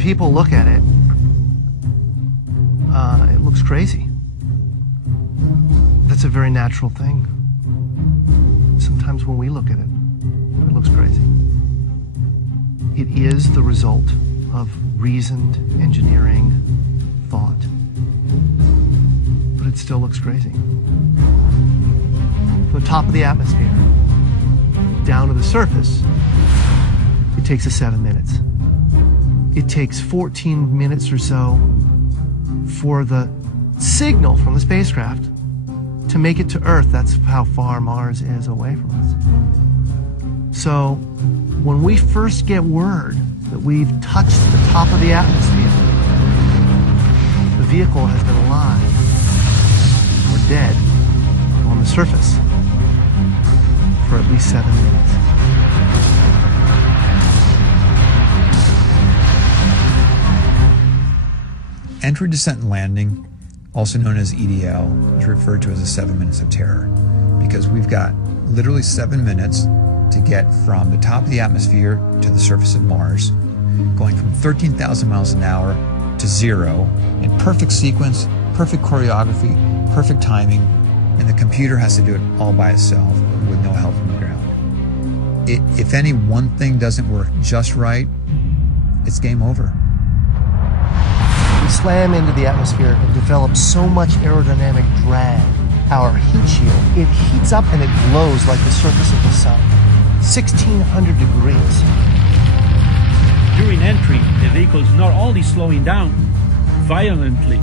people look at it, it looks crazy. That's a very natural thing. Sometimes when we look at it, it looks crazy. It is the result of reasoned engineering thought, but it still looks crazy. From the top of the atmosphere down to the surface, it takes us 7 minutes. It takes 14 minutes or so for the signal from the spacecraft to make it to Earth. That's how far Mars is away from us. So when we first get word that we've touched the top of the atmosphere, the vehicle has been alive or dead on the surface for at least 7 minutes. Entry, descent, and landing, also known as EDL, is referred to as the 7 minutes of terror because we've got literally 7 minutes to get from the top of the atmosphere to the surface of Mars, going from 13,000 miles an hour to 0 in perfect sequence, perfect choreography, perfect timing, and the computer has to do it all by itself with no help from the ground. If any one thing doesn't work just right, it's game over. We slam into the atmosphere and develop so much aerodynamic drag. Our heat shield, it heats up and it glows like the surface of the sun. 1,600 degrees. During entry, the vehicle is not only slowing down violently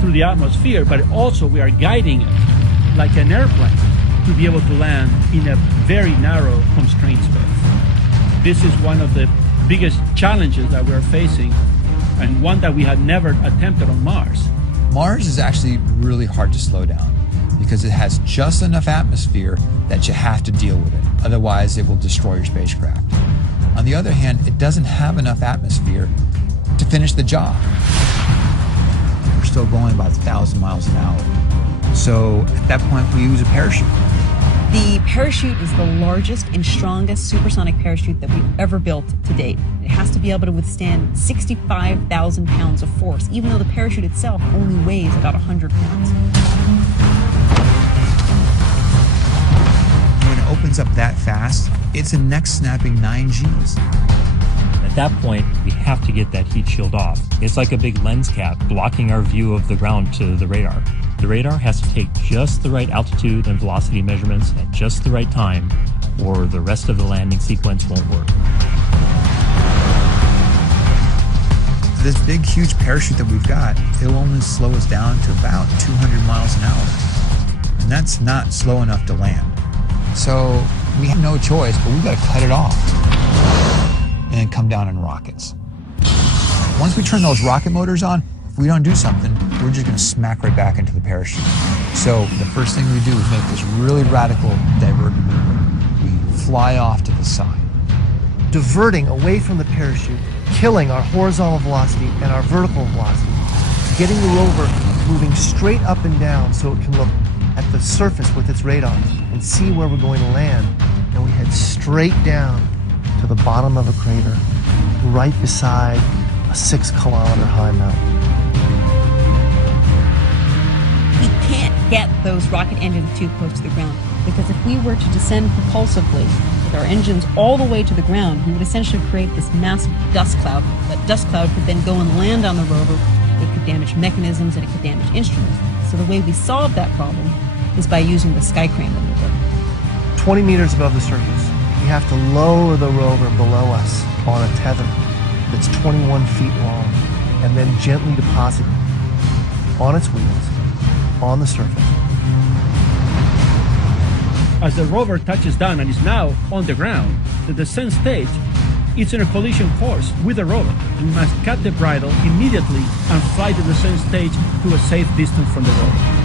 through the atmosphere, but also we are guiding it like an airplane to be able to land in a very narrow, constrained space. This is one of the biggest challenges that we're facing, and one that we had never attempted on Mars. Mars is actually really hard to slow down because it has just enough atmosphere that you have to deal with it. Otherwise, it will destroy your spacecraft. On the other hand, it doesn't have enough atmosphere to finish the job. We're still going about 1,000 miles an hour. So at that point, we use a parachute. The parachute is the largest and strongest supersonic parachute that we've ever built to date. It has to be able to withstand 65,000 pounds of force, even though the parachute itself only weighs about 100 pounds. When it opens up that fast, it's a neck-snapping 9 Gs. At that point, we have to get that heat shield off. It's like a big lens cap blocking our view of the ground to the radar. The radar has to take just the right altitude and velocity measurements at just the right time, or the rest of the landing sequence won't work. This big, huge parachute that we've got, it'll only slow us down to about 200 miles an hour. And that's not slow enough to land. So we have no choice, but we've got to cut it off and then come down in rockets. Once we turn those rocket motors on, if we don't do something, we're just going to smack right back into the parachute. So the first thing we do is make this really radical divert maneuver. We fly off to the side. Diverting away from the parachute, killing our horizontal velocity and our vertical velocity, getting the rover moving straight up and down so it can look at the surface with its radar and see where we're going to land. And we head straight down to the bottom of a crater, right beside a 6-kilometer high mountain. We can't get those rocket engines too close to the ground, because if we were to descend propulsively with our engines all the way to the ground, we would essentially create this massive dust cloud. That dust cloud could then go and land on the rover. It could damage mechanisms and it could damage instruments. So the way we solve that problem is by using the sky crane maneuver. 20 meters above the surface, we have to lower the rover below us on a tether that's 21 feet long and then gently deposit it on its wheels on the surface. As the rover touches down and is now on the ground, the descent stage, it's in a collision course with the rover. We must cut the bridle immediately and fly the descent stage to a safe distance from the rover.